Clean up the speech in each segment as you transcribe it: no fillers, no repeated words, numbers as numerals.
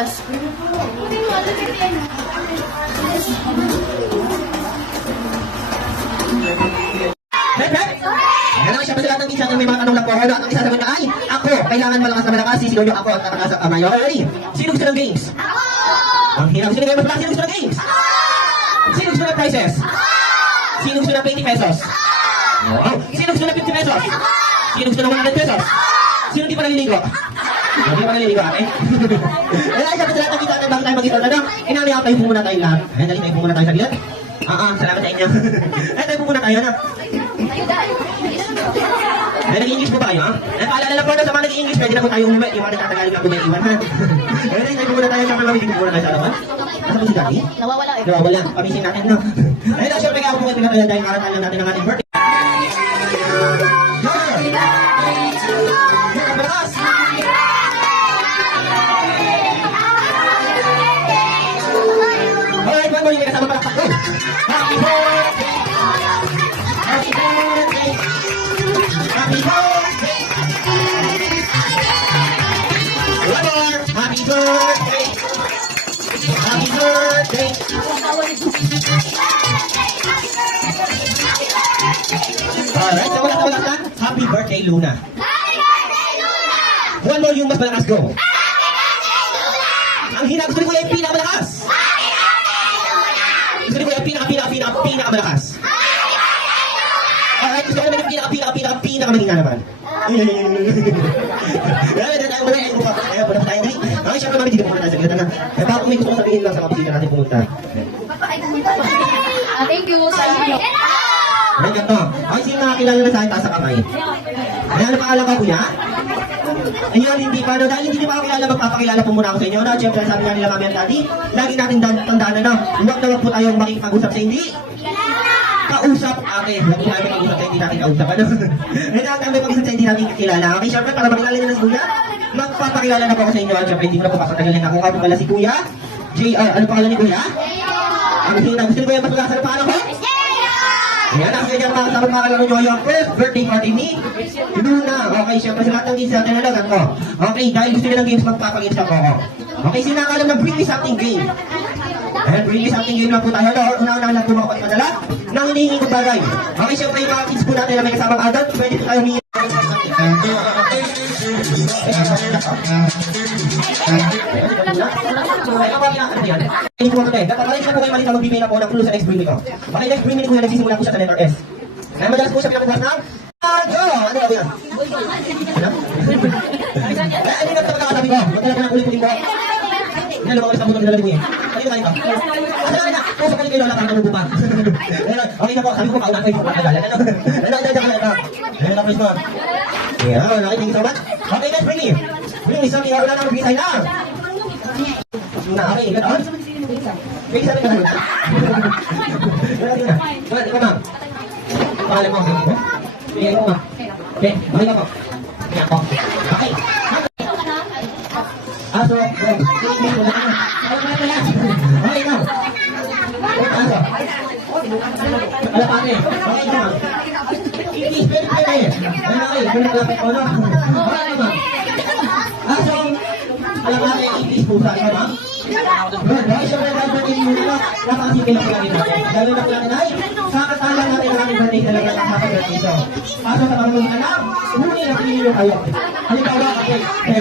malakas. Alam siya pa sa lahat ng minsan may mga tanong lang po. Ano ang isasagot na ay, ako, kailangan malakas na malakas. Sisigaw niyo ako at malakas ang kamay. Okay, ready? Sino gusto ng games? Ang hirap. Sino kayo magpapala? Sino gusto ng games? Sino gusto ng prizes? Sino gusto ng 20 pesos? Oh, sino gusto ng 50 pesos? Sino gusto ng 100 pesos? Sino di pa naliligo? Hindi pa naliligo, ate? Alam siya pa sa lahat ng minsan bago tayo mag-start na. Inami ako tayo po muna tayo lahat. Ayan, dali tayo po muna tayo sa bilat. Salamat sa inyo. Ayan, tayo po muna tayo na. Nag-English po ba kayo, ha? Paalala lang po na sa mga nag-English, pwede na po tayo umuwi. Yung mga nagtatagalog lang po may iwan, ha? Ayun, tayo po muna tayo sa mga hindi po muna tayo sa alaman. Nasa po si Daddy? Nawawala eh. Nawawala. Pamisin natin, no? Ayun, syempre nga po nga pinataya dahil karatan lang natin ang ating birthday. Alright, one more yung may kasama palakpak ko. Happy birthday! Happy birthday! Happy birthday! One more! Happy birthday! Happy birthday! Alright, so wala na. Happy birthday, Luna! Happy birthday, Luna! One more yung mas malakas, go! Happy birthday, Luna! Ang hina, gusto ni Kuya yung pinakamalakas! Happy birthday, Luna! Gusto ni Kuya yung pinakamalakas! Alright, gusto ko naman yung pinakamahina naman. Kaya po na tayo ngayon. Okay, syempre mami, dito po muna tayo sa gilid na. Bago may gusto kong sabihin lang sa mga bisita natin pumunta. Thank you sa inyo. Ayan, ganito. Okay, sino nakakilala na sa akin, taas sa kamay? Ayan, ano pangalan ka, kuya? Ayan, hindi pa. No? Dahil hindi pa ako kilala, magpapakilala po muna ako sa inyo. No? Siyempre, sabi nga nila mami at daddy, lagi natin tandaan na, huwag na huwag po tayong makikipag-usap sa hindi kausap. Okay, huwag po tayo mag-usap sa hindi natin kausap. Ano? Ngayon na kami pag-usap sa hindi natin kakilala. Okay, siyempre, para makilala nyo na si kuya, magpapakilala na po ako sa inyo. At siyempre, hindi mo na po papatagalin ako. Nga po pala si kuya. Ano pangalan ni kuya? Ang gusto ni kuya mas magasan ang pangalan ko? Ayan, ang kanyang mga kasama mga kalaro nyo yung first birthday party ni Luna. Okay, syempre sa lahat ng games natin nalagan ko. Okay, dahil gusto nyo ng games, magpapagames ako. Okay, sinakalam na bring me something game. Ayan, bring me something game lang po tayo. Una-una lang po mga pagpadala ng hinihingi kong bagay. Okay, syempre yung mga kids po natin na may kasamang adult, pwede po tayo humingi. Hindi po ako tayo. Dapat na po kayo malita magbibigay na po ng clue sa next briefing ko. Okay, next briefing ko yan, nagsisimula po siya sa letter S. Kaya madalas po siya pinapubuhat ng go! Ano ba yan? Ano? Ano yung napakakatabi ko? Magkala ko ng ulit-ulit mo. Hindi na lumawalis na butang nilalagay mo eh. Kanina kayo ka? Asa na? Kung sa kayo kayo lalakang ng bupa. Okay na po, sabi ko kaunang kayo pa kagalan. Ano? Ano na please mo? Yeah, okay, thank you so much. Okay, next briefing. Briefing, isang wala na magbigay tayo lang. Okay, ganoon? May isa rin ka naman. Wala din na. Wala, ikaw ma'am. Pangalan mo, sige. Sige, ikaw ma'am. Okay, okay ka po. Sige ako. Okay. Aso, okay. Okay, ma'am. Aso. Alapate. Okay, ikaw ma'am. English, pwede pwede. Okay, kung nakalapit ko, no? Okay, ma'am. Aso, alapate, English po sa ikaw, ma'am. Dahil siyempre dahil natin yung mga napakasipin ang plano natin. Dahil na plano ay sa katalang natin ang aming birthday talaga ng happy birthday. So, paso sa marunong anak, huli na pinili kayo. Halimbawa, okay. Ay,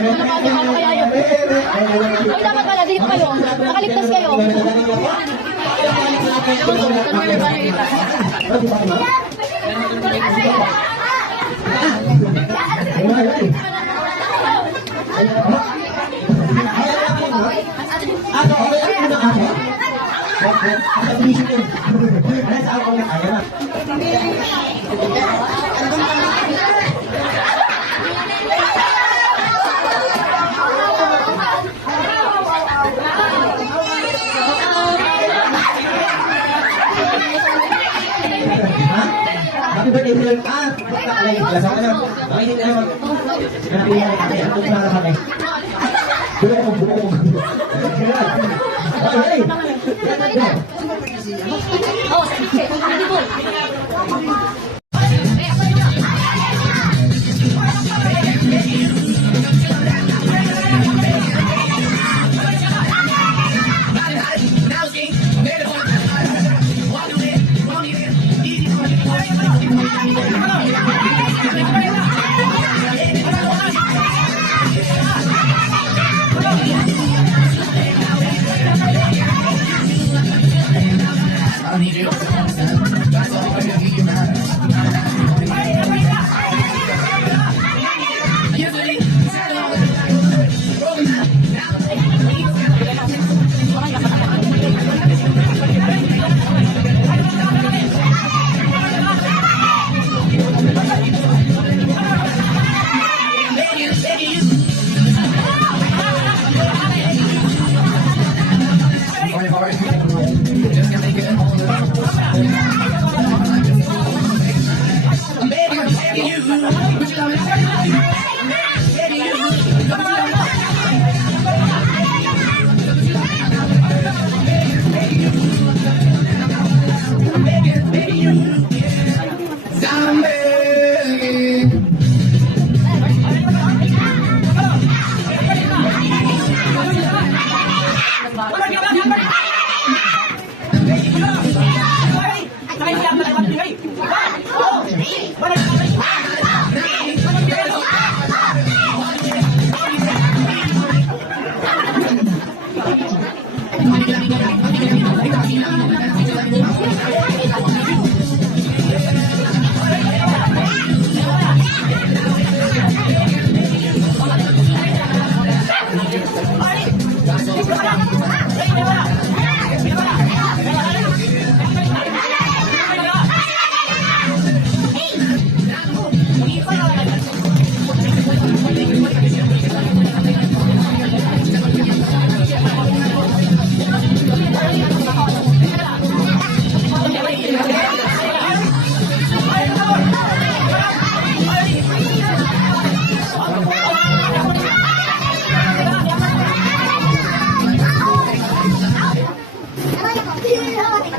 dapat pala, dito kayo. Nakaligtas kayo. Aso, okay lang muna aso? Okay. Aso, bisin yun. Nasa ako na kaya na. Happy birthday, Phil. Alay, alas ako na. Okay, hindi naman. Napili na natin. Ang mga kapatay. Bulong. Okay. Oh, sige.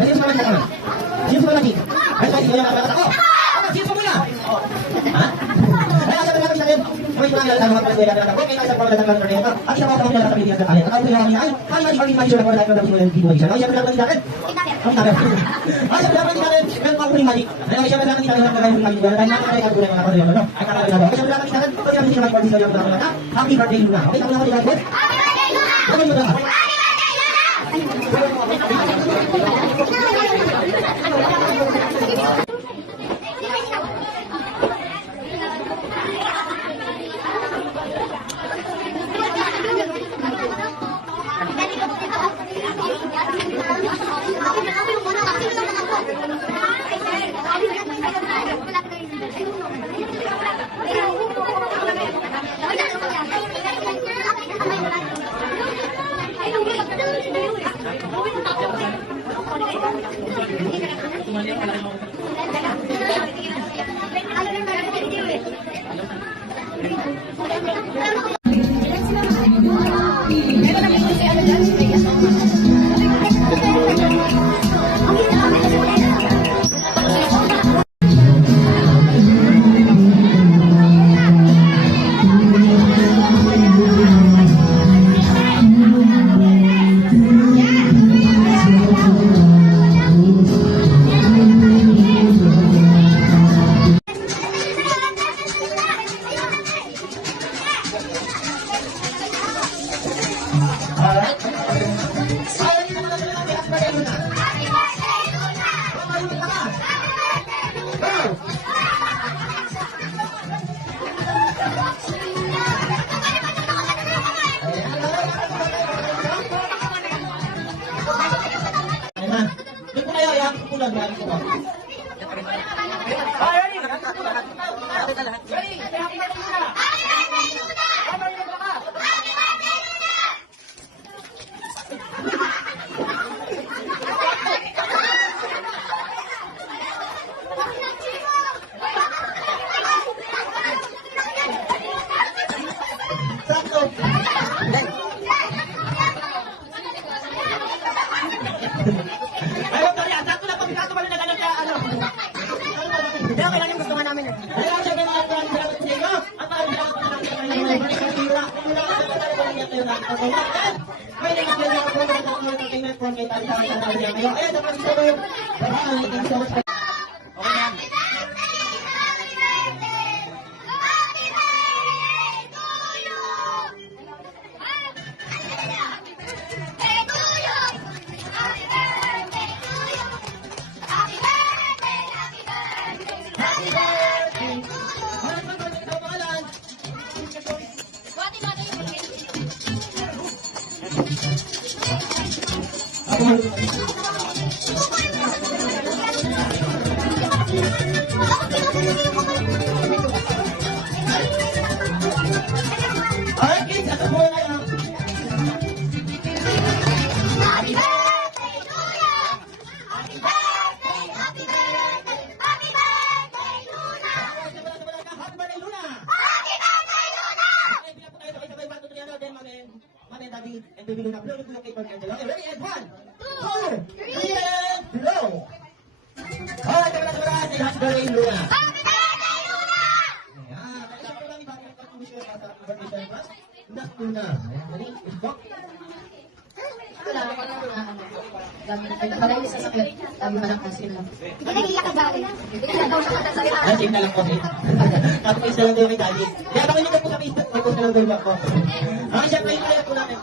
Ayun mo na. Ayun mo na. Ay, hindi mo na ako. Ayun mo muna. Ha? Ay, sabi natin sa akin. Kung hindi namin alam mga pagkakita natin. Kung may nasa pagkakita natin ng ito. At isa pa ako nila sa pilihan ng kaya. At ako nila ay, ay, mali, sure ako na tayo ng hindi mo isa. Ay, sabi natin sa akin. Ang tabi. Ay, sabi natin sa akin. Meron pa ako ni Malik. Ay, sabi natin sa akin ng kagaya ng Malik. Ay, nakakaya ka gulay mga kapatid. Ay, kakawin na ba? Ay, sabi natin sa akin. Pag namin sila may party sa iyo. Happy birthday, Luna. Okay, ako na ako ni Malik. Happy birthday, Luna. Alright, kids, at mo na kayo. Happy birthday to you! Happy birthday, happy birthday, happy birthday, Luna! Happy birthday, Luna! Daddy, and baby Luna, blow the tulong kay Angelo. Okay, ready? And 1, 2, 3, and blow! Alright, kami na sa mga si Happy birthday, Luna. Happy birthday, Luna! Ayan, kaya ko lang ibang pag-umusyo sa birthday celebrant. Luna, Luna. Ayan, dali, isbok. Marami sa sakit. Sabi mo lang kasi lang. Hindi nag-iiyak ang dami. Bigla daw siya magsasalita. Ayan, save na lang po. Copy-paste na lang kayo kay Daddy. Kaya baka nyo po sa Facebook, may post na lang kayo po. Okay, syempre, yung po natin.